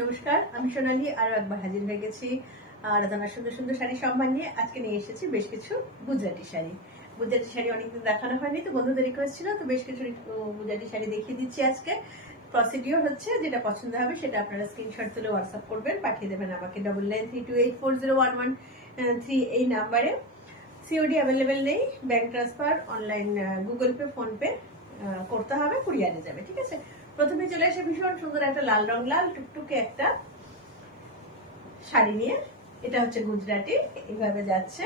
নমস্কার, আমি সোনালী আরো একবার হাজির হয়ে গেছি আরাধনার সুন্দর সুন্দর শাড়ি সম্মান নিয়ে। আজকে নিয়ে এসেছি বেশ কিছু গুজরাটি শাড়ি। গুজরাটি শাড়ি অনেকদিন দেখানো হয়নি, তো বন্ধুদের রিকোয়েস্ট ছিল, তো বেশ কিছু গুজরাটি শাড়ি দেখিয়ে দিচ্ছি আজকে। প্রসিডিওর হচ্ছে, যেটা পছন্দ হবে সেটা আপনারা স্ক্রিনশট তুলে হোয়াটসঅ্যাপ করবেন, পাঠিয়ে দেবেন আমাকে 9932840113 এই নাম্বারে। সিওডি অ্যাভেলেবেল নেই, bank transfer, online, Google pay, PhonePe করতে হবে, কুরিয়ারে যাবে। ঠিক আছে, প্রথমে চলে আসে ভীষণ সুন্দর একটা লাল রং, লাল টুকটুকে একটা শাড়ি নিয়ে। এটা হচ্ছে গুজরাটি, এইভাবে যাচ্ছে,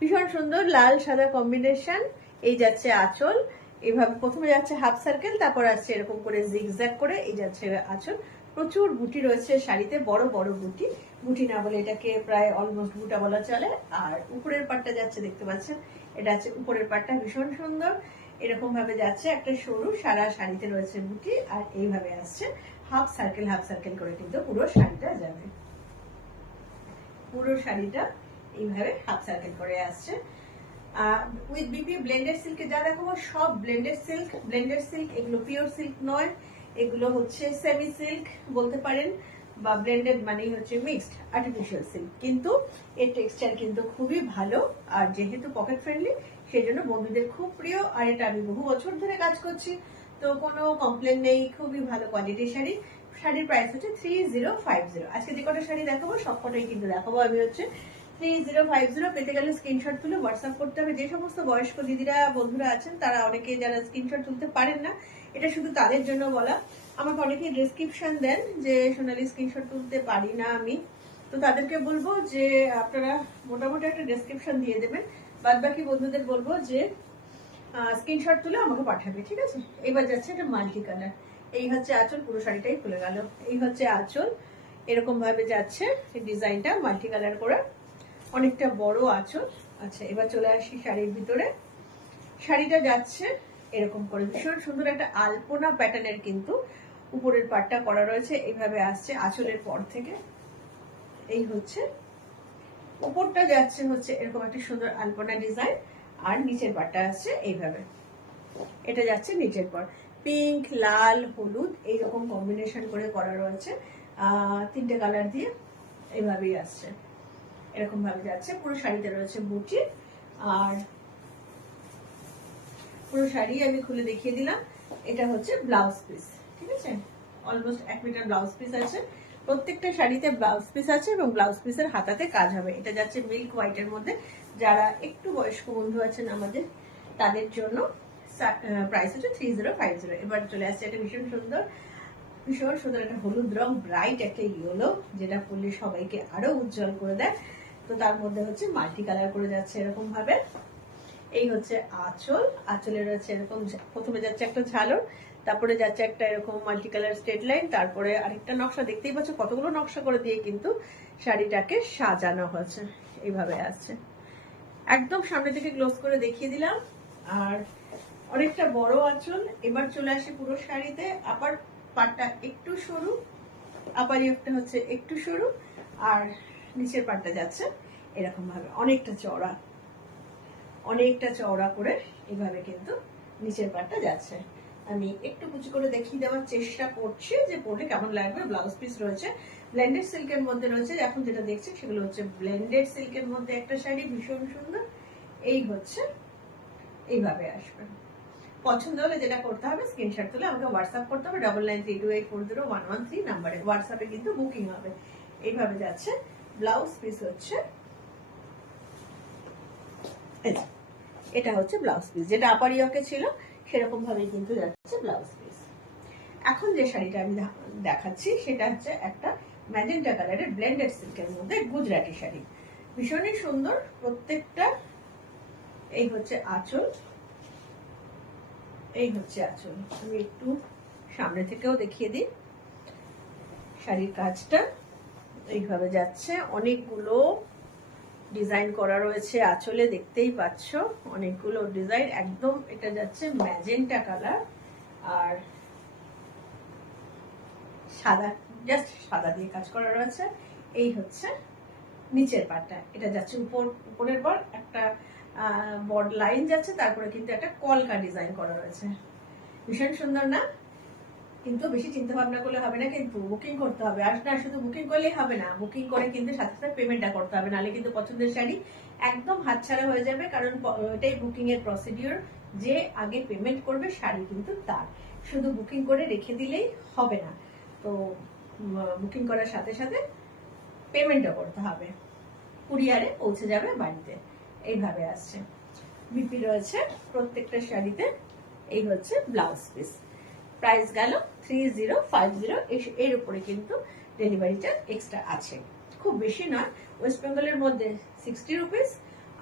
ভীষণ সুন্দর লাল সাদা কম্বিনেশন। এই যাচ্ছে আঁচল, এইভাবে প্রথমে যাচ্ছে হাফ সার্কেল, তারপর আসছে এরকম করে জিগজ্যাগ করে, এই যাচ্ছে আঁচল। প্রচুর বুটি রয়েছে শাড়িতে, বড় বড় বুটি, বুটি না বলে এটাকে প্রায় অলমোস্ট বুটা বলা চলে। আর উপরের পাটটা যাচ্ছে, দেখতে পাচ্ছেন, এটা আছে উপরের পাটটা, ভীষণ সুন্দর। এরকম ভাবে যাচ্ছে একটা সরু, সারা শাড়িতে রয়েছে বুটি, আর এইভাবে আসছে হাফ সার্কেল করে, কিন্তু পুরো শাড়িটা যাবে, পুরো শাড়িটা এইভাবে হাফ সার্কেল করে আসছে। উইথ বিপি ব্লেন্ডেড সিল্কে যা দেখাবো সব ব্লেন্ডেড সিল্ক, এগুলো পিওর সিল্ক নয়, এগুলো হচ্ছে সেমি সিল্ক বলতে পারেন, বা ব্লেন্ডেড মানেই হচ্ছে মিক্সড আর্টিফিশিয়াল সিল্ক, কিন্তু এর টেক্সচার কিন্তু খুবই ভালো। আর যেহেতু পকেট ফ্রেন্ডলি, সেই জন্য বন্ধুদের খুব প্রিয়। আর এটা আমি বহু বছর ধরে কাজ করছি, তো কোনো কমপ্লেন নেই, খুবই ভালো কোয়ালিটির শাড়ি। শাড়ির প্রাইস হচ্ছে 3050। আজকে যে কটা শাড়ি দেখাবো সব কটাই কিন্তু দেখাবো আমি হচ্ছে 3050। পেতে গেলে স্ক্রিনশট তুলে হোয়াটসঅ্যাপ করতে হবে। যে সমস্ত বয়স্ক দিদিরা বন্ধুরা আছেন, তারা অনেকে যারা স্ক্রিনশট তুলতে পারেন না, এটা শুধু তাদের জন্য বলা। আমাকে অনেকেই ডেসক্রিপশন দেন যে সোনালি স্ক্রিনশট তুলতে পারি না আমি, তো তাদেরকে বলবো যে আপনারা মোটামুটি একটা ডেসক্রিপশন দিয়ে দেবেন। বাদ বাকি বন্ধুদের বলবো যে স্ক্রিনশট তুলে আমাকে পাঠাবে। ঠিক আছে, এবার যাচ্ছে এটা মাল্টি কালার। এই হচ্ছে আঁচল, পুরো শাড়িটাই খুলে গেল। এই হচ্ছে আঁচল, এরকম ভাবে যাচ্ছে ডিজাইনটা মাল্টি কালার করে, অনেকটা বড় আঁচল। আচ্ছা, এবার চলে আসি শাড়ির ভিতরে। শাড়িটা যাচ্ছে এরকম করে, ভীষণ সুন্দর একটা আলপনা প্যাটার্নের কিন্তু উপরের পাটটা করা রয়েছে, এইভাবে আসছে আঁচলের পর থেকে। এই হচ্ছে উপরটা যাচ্ছে হচ্ছে এরকম একটা সুন্দর আলপনা ডিজাইন, আর নিচের পাটটা আসছে এইভাবে। এটা যাচ্ছে নিচের পর, পিঙ্ক, লাল, হলুদ এইরকম কম্বিনেশন করে করা রয়েছে, তিনটে কালার দিয়ে এইভাবেই আসছে, এরকম ভাবে যাচ্ছে। পুরো শাড়িতে রয়েছে বুটি, আর পুরো শাড়ি আমি খুলে দেখিয়ে দিলাম। এটা হচ্ছে ব্লাউজ পিস। ঠিক আছে, অলমোস্ট 1 মিটার ব্লাউজ পিস আছে, প্রত্যেকটা শাড়িতে ব্লাউজ পিস আছে, এবং ব্লাউজ পিসের হাতাতে কাজ হবে। এটা যাচ্ছে মিল্ক হোয়াইটের মধ্যে, যারা একটু বয়স্ক বন্ধু আছেন আমাদের, তাদের জন্য প্রাইস হচ্ছে 3050। এবার চলে আসছে এটা ভীষণ সুন্দর একটা হলুদ রং, ব্রাইট একটা ইয়েলো, যেটা পরলে সবাইকে আরো উজ্জ্বল করে দেয়। তো তার মধ্যে হচ্ছে মাল্টি কালার করে যাচ্ছে এরকম ভাবে। এই হচ্ছে আঁচল, আঁচলে রয়েছে এরকম, প্রথমে যাচ্ছে একটা ঝালর, তারপরে যাচ্ছে একটা এরকম মাল্টি কালার স্ট্রেট লাইন, তারপরে আরেকটা নকশা, দেখতেই পাচ্ছ কতগুলো নকশা করে দিয়ে কিন্তু শাড়িটাকে সাজানো হয়েছে। এইভাবে আসছে, একদম সামনে থেকে ক্লোজ করে দেখিয়ে দিলাম। আর অনেকটা বড় আঁচল। এবার চলে আসে পুরো শাড়িতে, আপার পাটটা একটু সরু, আপার একটা হচ্ছে একটু সরু, আর নিচের পাটটা যাচ্ছে এরকম ভাবে অনেকটা চওড়া করে এইভাবে কিন্তু নিচের পাটটা যাচ্ছে। আমি একটু কুচি করে দেখিয়ে দেওয়ার চেষ্টা করছি যে পরলে কেমন লাগবে। ব্লাউজ পিস রয়েছে ব্লেন্ডেড সিল্কের মধ্যে রয়েছে, এখন যেটা দেখছি সেগুলো হচ্ছে ব্লেন্ডেড সিল্কের মধ্যে একটা শাড়ি, ভীষণ সুন্দর। এই হচ্ছে, এইভাবে আসবে। পছন্দ হলে যেটা করতে হবে, স্ক্রিনশট তুলে আমাকে হোয়াটসঅ্যাপ করতে হবে 9932840113 নাম্বারে। হোয়াটসঅ্যাপে কিন্তু বুকিং হবে। এইভাবে যাচ্ছে ব্লাউজ পিস হচ্ছে, এটা হচ্ছে ব্লাউজ পিস, যেটা আপার ইয়কে ছিল সেরকম ভাবে কিন্তু যাচ্ছে ব্লাউজ পিস। এখন যে শাড়িটা আমি দেখাচ্ছি সেটা হচ্ছে একটা ম্যাজেন্টা কালারের ব্লেন্ডেড সিল্কের মধ্যে গুজরাটি শাড়ি, ভীষণই সুন্দর প্রত্যেকটা। এই হচ্ছে আঁচল, এই হচ্ছে আঁচল। আমি একটু সামনে থেকেও দেখিয়ে দিই শাড়ির কাজটা। এইভাবে যাচ্ছে, অনেকগুলো ডিজাইন করা রয়েছে আঁচলে, দেখতেই পাচ্ছ অনেকগুলো ডিজাইন। একদম এটা যাচ্ছে ম্যাজেন্টা কালার, আর সাদা, জাস্ট সাদা দিয়ে কাজ করা রয়েছে। এই হচ্ছে নিচের পাটটা, এটা যাচ্ছে উপরের পর একটা বর্ড লাইন যাচ্ছে, তারপরে কিন্তু একটা কলকা ডিজাইন করা রয়েছে, ভীষণ সুন্দর না? কিন্তু বেশি চিন্তা ভাবনা করলে হবে না, কিন্তু বুকিং করতে হবে। আর না শুধু বুকিং করলেই হবে না, বুকিং করে কিন্তু সাথে সাথে পেমেন্টটা করতে হবে, নাহলে কিন্তু পছন্দের শাড়ি একদম হাতছাড়া হয়ে যাবে। কারণ এটাই বুকিং এর প্রসিডিওর, যে আগে পেমেন্ট করবে শাড়ি কিন্তু তার, শুধু বুকিং করে রেখে দিলেই হবে না। তো বুকিং করার সাথে সাথে পেমেন্টও করতে হবে, কুরিয়ারে পৌঁছে যাবে বাড়িতে। এইভাবে আসছে। বিপি রয়েছে প্রত্যেকটা শাড়িতে। এই হচ্ছে ব্লাউজ পিস। প্রাইস গেল 3050। এর উপরে কিন্তু ডেলিভারি চার্জ এক্সট্রা আছে, খুব বেশি নয়। ওয়েস্ট বেঙ্গলের মধ্যে 60 রুপিস,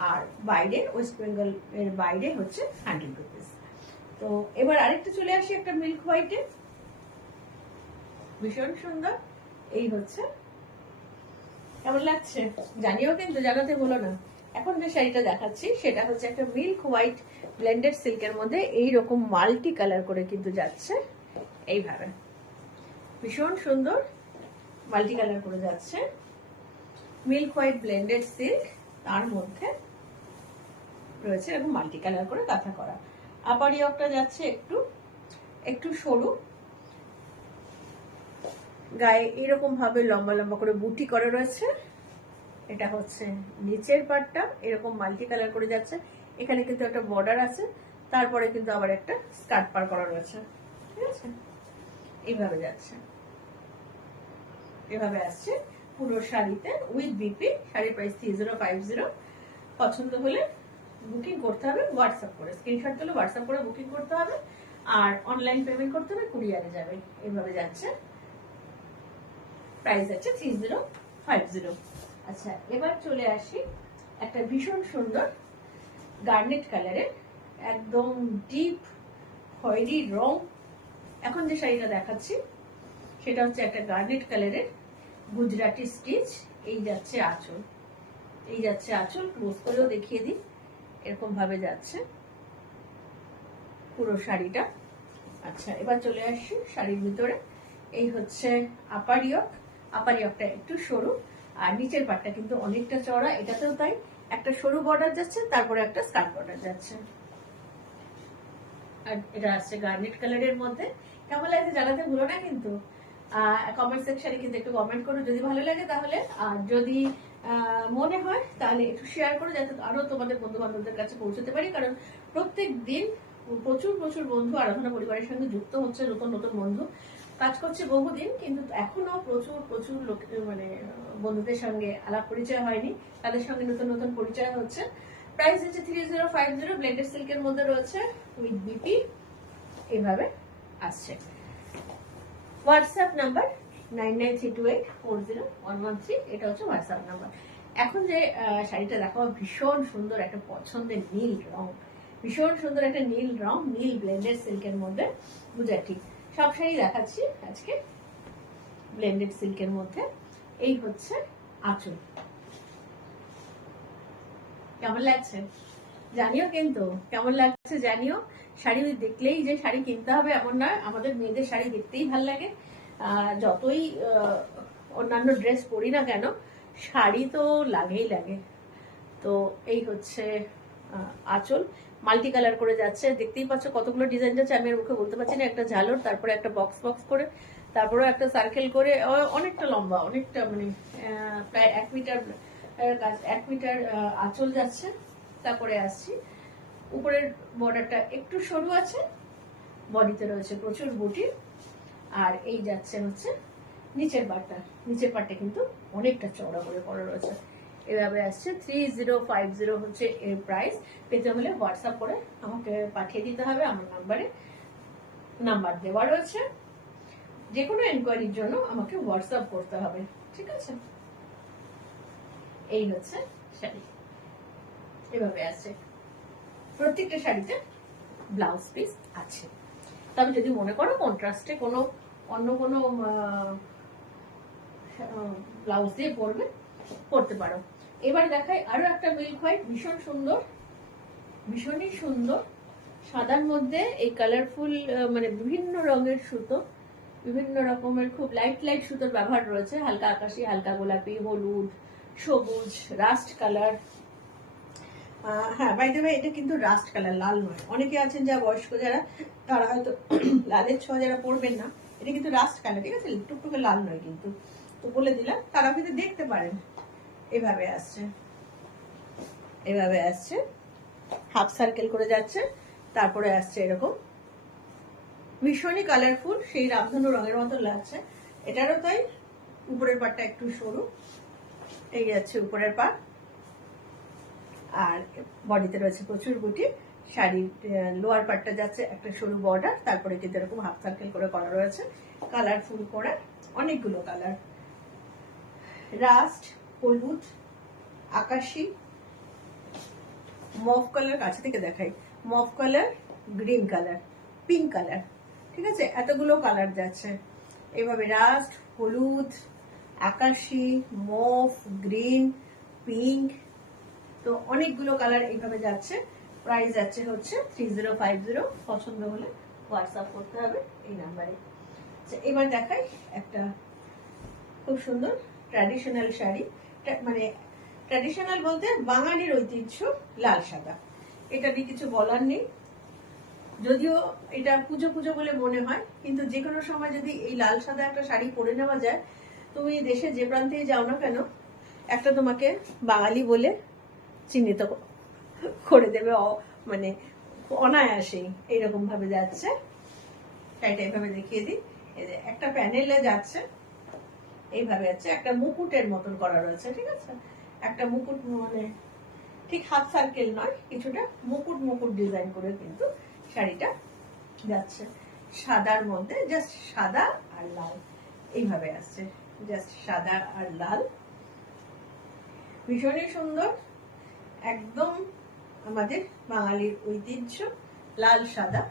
আর বাইরে ওয়েস্ট বেঙ্গল এর বাইরে হচ্ছে 100 রুপিস। তো এবার আরেকটা চলে আসি, একটা মিল্ক হোয়াইটে, ভীষণ সুন্দর। এই হচ্ছে, কেমন লাগছে জানিও, কিন্তু জানাতে ভুলো না। এখন যে শাড়িটা দেখাচ্ছি সেটা হচ্ছে একটা মিল্ক হোয়াইট ব্লেন্ডেড সিল্কের মধ্যে এইরকম মাল্টি কালার করে কিন্তু যাচ্ছে, এইভাবে ভীষণ সুন্দর মাল্টি কালার করে যাচ্ছে। মিল্ক হোয়াইট ব্লেন্ডেড সিল্ক, তার মধ্যে রয়েছে এরকম মাল্টি কালার করে কাঁথা করা। আপার ইয়কটা যাচ্ছে একটু একটু সরু, গায়ে এরকম ভাবে লম্বা লম্বা করে বুটি করা রয়েছে। এটা হচ্ছে নিচের পার্টটা, এরকম মাল্টি কালার করে যাচ্ছে। এখানে কিন্তু একটা বর্ডার আছে, তারপরে কিন্তু আবার একটা স্কার্ট পার করা রয়েছে, ঠিক আছে। এইভাবে যাচ্ছে, এভাবে আসছে পুরো শাড়িতে উইথ বিপি। শাড়ির প্রাইস 3050। পছন্দ হলে বুকিং করতে হবে হোয়াটসঅ্যাপ করে, স্ক্রিনশট তুলে হোয়াটসঅ্যাপ করে বুকিং করতে হবে, আর অনলাইন পেমেন্ট করতে হবে, কুরিয়ারে যাবে। এইভাবে যাচ্ছে, প্রাইস আছে 3050। আচ্ছা, এবার চলে আসি একটা ভীষণ সুন্দর গার্নেট কালারের, একদম ডিপ খয়েরি রং। এখন যে শাড়িটা দেখাচ্ছি সেটা হচ্ছে একটা গার্নেট কালারের গুজরাটি স্টিচ। এই যাচ্ছে আঁচল, এই যাচ্ছে আঁচল, ক্লোজ করেও দেখিয়ে দিই। এরকম ভাবে যাচ্ছে পুরো শাড়িটা। আচ্ছা, এবার চলে আসি শাড়ির ভিতরে। এই হচ্ছে আপার ইয়ক। আপার ইয়কটা একটু সরু, আর নিচের পাটটা কিন্তু অনেকটা চওড়া। এটাতেও তাই, একটা সরু বর্ডার যাচ্ছে, তারপরে একটা স্কার্ট বর্ডার যাচ্ছে। আর এটা আসছে গার্নেট কালারের মধ্যে। কেমন লাগছে জানাতে ভুলো না কিন্তু। কমেন্ট সেকশনে কিন্তু একটু কমেন্ট করো যদি ভালো লাগে তাহলে, আর যদি মনে হয় তাহলে একটু শেয়ার করো, যাতে আরো তোমাদের বন্ধু বান্ধবদের কাছে পৌঁছতে পারি। কারণ প্রত্যেক দিন প্রচুর প্রচুর বন্ধু আরাধনা পরিবারের সঙ্গে যুক্ত হচ্ছে, নতুন নতুন বন্ধু। কাজ করছে বহুদিন, কিন্তু এখনো প্রচুর প্রচুর লোক, মানে বন্ধুদের সঙ্গে আলাপ পরিচয় হয়নি, তাদের সঙ্গে নতুন নতুন পরিচয় হচ্ছে। প্রাইস হচ্ছে 3050। ব্লেন্ডেড সিল্কের মধ্যে রয়েছে উইথ বিপি। এইভাবে আসছে। হোয়াটসঅ্যাপ নাম্বার 9932840113, এটা হচ্ছে হোয়াটসঅ্যাপ নাম্বার। এখন যে শাড়িটা দেখাবো ভীষণ সুন্দর একটা পছন্দের নীল রং, ভীষণ সুন্দর একটা নীল রং, নীল ব্লেন্ডেড সিল্কের মধ্যে গুজরাটি। সব শাড়ি দেখাচ্ছি আজকে ব্লেন্ডেড সিল্কের মধ্যে। এই হচ্ছে আঁচল। কেমন লাগছে জানিও, কিন্তু কেমন লাগছে জানিও। শাড়ি দেখলেই যে শাড়ি কিনতে হবে এমন নয়, আমাদের মেয়েদের শাড়ি দেখতেই ভাল লাগে। যতই অন্যান্য ড্রেস পরি না কেন, শাড়ি তো লাগেই লাগে। তো এই হচ্ছে আঁচল, মাল্টি কালার করে যাচ্ছে। দেখতেই পাচ্ছ কতগুলো ডিজাইন যাচ্ছে, আমি আর মুখে বলতে পারছি না। একটা ঝালর, তারপরে একটা বক্স বক্স করে, তারপরে একটা সার্কেল করে, অনেকটা লম্বা, অনেকটা মানে প্রায় 1 মিটার কাজ, 1 মিটার আঁচল যাচ্ছে। তারপরে আসছি, উপরের বর্ডারটা একটু সরু আছে, বডিতে রয়েছে প্রচুর বুটি। আর এই যাচ্ছে হচ্ছে নিচের পাটটা, নিচের পাটটা কিন্তু অনেকটা চওড়া করে করা রয়েছে। এভাবে আসছে 3050 হচ্ছে এর প্রাইস। পেতে হলে হোয়াটসঅ্যাপ করে আমাকে পাঠিয়ে দিতে হবে, আমার নাম্বার দেওয়া রয়েছে। যে কোনো এনকোয়ারির জন্য আমাকে হোয়াটসঅ্যাপ করতে হবে, ঠিক আছে। এই হচ্ছে শাড়ি, এভাবে আছে। প্রত্যেকটা শাড়িতে ব্লাউজ পিস আছে। তবে যদি মনে করো কন্ট্রাস্টে কোনো অন্য কোনো ব্লাউজ দিয়ে পরতে পারো। এবার দেখাই আরো একটা মিল্ক হোয়াইট, ভীষণ সুন্দর, ভীষণই সুন্দর। সাদার মধ্যে এই কালারফুল, মানে বিভিন্ন রঙের সুতো, বিভিন্ন রকমের খুব লাইট লাইট সুতোর ব্যবহার রয়েছে। হালকা আকাশি, হালকা গোলাপি, হলুদ, সবুজ, রাস্ট কালার। হ্যাঁ, বাই দ্য ওয়ে, এটা কিন্তু রাস্ট কালার, লাল নয়। অনেকে আছেন যা বয়স্ক যারা, তারা হয়তো লালের ছোঁয়া যারা পরবেন না, এটা কিন্তু রাস্ট কালার, ঠিক আছে, টুকটুকে লাল নয় কিন্তু। তো বলে দিলাম, তারা কিন্তু দেখতে পারেন। এভাবে আসছে, এভাবে আসছে, হাফ সার্কেল করে যাচ্ছে, তারপরে আসছে এরকম ভীষণই কালারফুল, সেই রামধনু রঙের মতো লাগছে। এটারও তাই, উপরের পাটটা একটু সরু, এই যাচ্ছে উপরের পাট, আর বডিতে রয়েছে প্রচুর বুটি। শাড়ির লোয়ার পার্টটা যাচ্ছে একটা সরু বর্ডার, তারপরে কিন্তু এরকম হাফ সার্কেল করে করা রয়েছে, কালারফুল করে, অনেকগুলো কালার, রাস্ট, হলুদ, আকাশি, মভ কালার, কাছে থেকে দেখাই, mauve colour, green colour, pink colour, ঠিক আছে, এতগুলো কালার যাচ্ছে এইভাবে, রাস্ট, হলুদ, আকাশি, মভ, গ্রিন, পিঙ্ক, তো অনেকগুলো কালার এইভাবে যাচ্ছে। প্রাইস যাচ্ছে হচ্ছে 3050। পছন্দ হলে হোয়াটসঅ্যাপ করতে হবে এই নাম্বারে। এবার দেখাই একটা খুব সুন্দর ট্র্যাডিশনাল শাড়ি, মানে ট্র্যাডিশনাল বলতে বাঙালির ঐতিহ্য লাল সাদা, এটা নিয়ে কিছু বলার নেই। যদিও এটা পুজো পুজো বলে মনে হয়, কিন্তু যে কোনো সময় যদি এই লাল সাদা একটা শাড়ি পরে নেওয়া যায়, তুমি দেশে যে প্রান্তেই যাও না কেন, একটা তোমাকে বাঙালি বলে চিহ্নিত করে দেবে, মানে অনায়াসেই। এইরকম ভাবে যাচ্ছে শাড়িটা, এইভাবে দেখিয়ে দিই, এই যে একটা প্যানেলে যাচ্ছে, এইভাবে যাচ্ছে, একটা মুকুটের মতন করা রয়েছে, ঠিক আছে, একটা মুকুট, মানে ঠিক হাফ সার্কেল নয়, কিছুটা মুকুট মুকুট ডিজাইন করে কিন্তু শাড়িটা যাচ্ছে, সাদার মধ্যে, জাস্ট সাদা আর লাল, এইভাবে আসছে, জাস্ট সাদা আর লাল, ভীষণই সুন্দর, একদম আমাদের বাঙালির ঐতিহ্য লাল সাদা,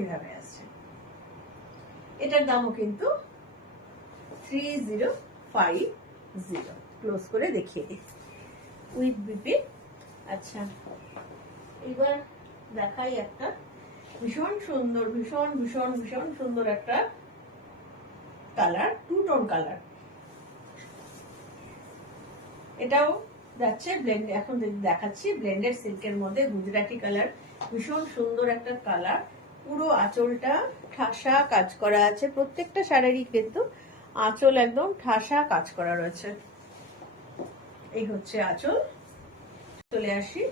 এভাবে আসছে। এটার দামও কিন্তু 3050। ক্লোজ করে দেখিয়ে দিই, উইথ বিপি। আচ্ছা, এবার দেখাই একটা ভীষণ সুন্দর, ভীষণ ভীষণ ভীষণ সুন্দর একটা কালার, টু টোন কালার, এটাও যাচ্ছে ব্লেন্ড, এখন দেখাচ্ছি ব্লেন্ডেড সিল্কের মধ্যে, গুজরাটি কালার, ভীষণ সুন্দর একটা কালার, পুরো আঁচলটা ঠাসা কাজ করা আছে, প্রত্যেকটা শাড়িরই কিন্তু আঁচল একদম ঠাসা কাজ করা রয়েছে। এই হচ্ছে আঁচল। চলে আসি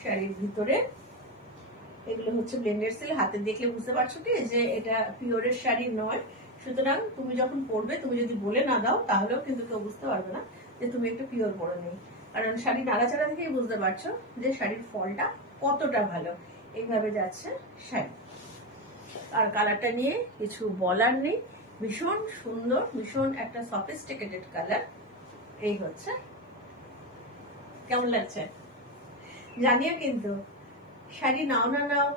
শাড়ির ভিতরে, এগুলো হচ্ছে ব্লেন্ডেড সিল্ক, হাতে দেখলে বুঝতে পারছো কি যে এটা পিওরের শাড়ি নয়, সুতরাং তুমি যখন পরবে, তুমি যদি বলে না দাও তাহলেও কিন্তু কেউ বুঝতে পারবে না যে তুমি একটু পিওর পরে নেই, কারণ শাড়ি নাড়াচাড়া থেকেই বুঝতে পারছো যে শাড়ির ফলটা কতটা ভালো। এইভাবে যাচ্ছে শাড়ি, আর কালারটা নিয়ে কিছু বলার নেই, ভীষণ সুন্দর, ভীষণ একটা সফিস্টিকেটেড কালার। এই হচ্ছে, কেমন লাগছে জানিও কিন্তু। শাড়ি নাও না নাও,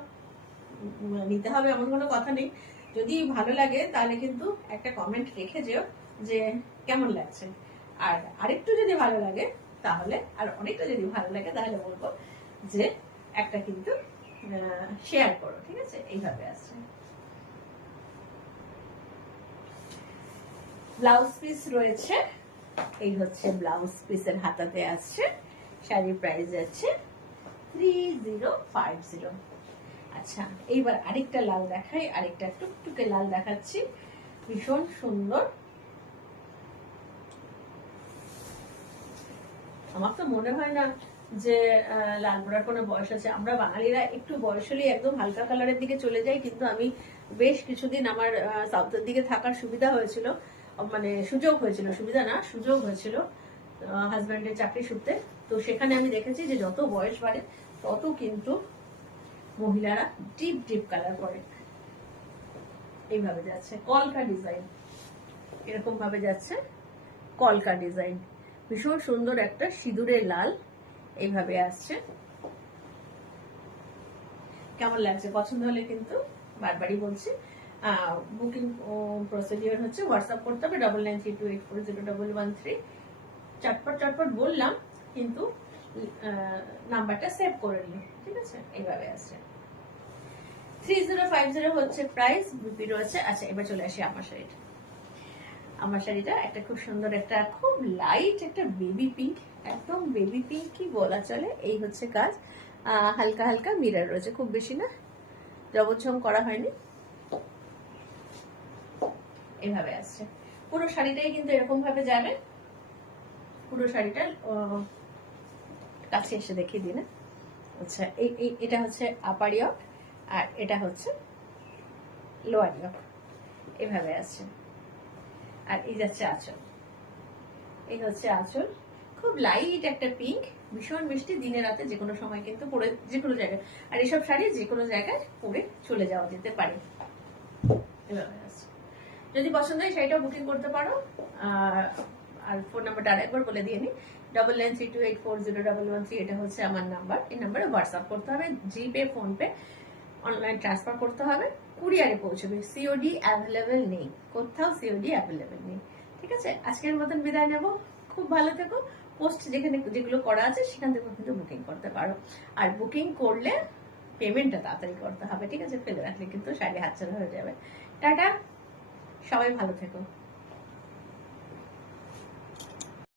নিতে হবে এমন কোনো কথা নেই, যদি ভালো লাগে তাহলে কিন্তু একটা কমেন্ট রেখে যেও যে কেমন লাগছে, আর আরেকটু যদি ভালো লাগে তাহলে, আর অনেকটা যদি ভালো লাগে তাহলে বলবো যে একটা কিন্তু শেয়ার করো, ঠিক আছে। এইভাবে আসছে, ব্লাউজ পিস রয়েছে, এই হচ্ছে ব্লাউজ পিসের হাতাতে আসছে, শাড়ির প্রাইস যাচ্ছে 3050। আচ্ছা, এইবার আরেকটা লাল দেখাই, আরেকটা টুকটুকে লাল দেখাচ্ছি, ভীষণ সুন্দর। আমার তো মনে হয় না যে লাল পরার কোনো বয়স আছে, আমরা বাঙালিরা একটু বয়স হলেই একদম হালকা কালারের দিকে চলে যাই, কিন্তু আমি বেশ কিছুদিন আমার সাউথের দিকে থাকার সুবিধা হয়েছিল, মানে সুযোগ হয়েছিল, সুবিধা না সুযোগ হয়েছিল হাজব্যান্ডের চাকরি সূত্রে, তো সেখানে আমি দেখেছি যে যত বয়স বাড়ে তত কিন্তু মহিলারা ডিপ ডিপ কালার করে। এইভাবে যাচ্ছে কলকা ডিজাইন, এরকম ভাবে যাচ্ছে কলকা ডিজাইন, ভীষণ সুন্দর একটা সিঁদুরের লাল, এইভাবে আসছে। কেমন লাগছে? পছন্দ হলে কিন্তু বারবারই বলছি, বুকিং প্রসিডিওর হচ্ছে হোয়াটসঅ্যাপ করতে হবে 9932840113। চটপট চটপট বললাম, কিন্তু নাম্বারটা সেভ করে নিও, ঠিক আছে। এইভাবে আসছে 3050 হচ্ছে প্রাইস, বিপি রয়েছে। আচ্ছা, এবার চলে আসি আমার শাড়িটা। আমার শাড়িটা একটা খুব সুন্দর, একটা খুব লাইট একটা বেবি পিঙ্ক, একদম বেবি পিঙ্ক কি বলা চলে। এই হচ্ছে কাজ, হালকা হালকা মিরর রয়েছে, খুব বেশি না, জবচ্ছম করা হয়নি। এভাবে আসছে। পুরো শাড়িটাই কিন্তু এরকম ভাবে যাবে। পুরো শাড়িটা কাছে এসে দেখিয়ে দিন। আচ্ছা, এটা হচ্ছে আপার ইয়ক আর এটা হচ্ছে লোয়ার ইয়ক, এভাবে আসছে। আর এই যাচ্ছে আঁচল, এই হচ্ছে আঁচল। খুব লাইট একটা পিঙ্ক, ভীষণ মিষ্টি, দিনে রাতে যে কোনো সময় কিন্তু পরে যে কোনো জায়গায়, আর এইসব শাড়ি যে কোনো জায়গায় পরে চলে যাওয়া যেতে পারে। এভাবে আসছে। যদি পছন্দ হয় শাড়িটাও বুকিং করতে পারো। আর ফোন নাম্বারটা আরেকবার বলে দিয়ে নি, 9932840113, এটা হচ্ছে আমার নাম্বার। এই নাম্বারে হোয়াটসঅ্যাপ করতে হবে, জিপে, ফোনপে, অনলাইন ট্রান্সফার করতে হবে, কুরিয়ারে পৌঁছবে। সিওডি অ্যাভেলেবেল নেই, কোথাও সিওডি অ্যাভেলেবেল নেই। ঠিক আছে, আজকের মতন বিদায় নেব। খুব ভালো থেকো। পোস্ট যেগুলো করা আছে সেখান থেকে কিন্তু বুকিং করতে পারো। আর বুকিং করলে পেমেন্টটা তাড়াতাড়ি করতে হবে, ঠিক আছে? ফেলে রাখলে কিন্তু শাড়ি হাতছাড়া হয়ে যাবে। টাটা, সবাই ভালো থেকো।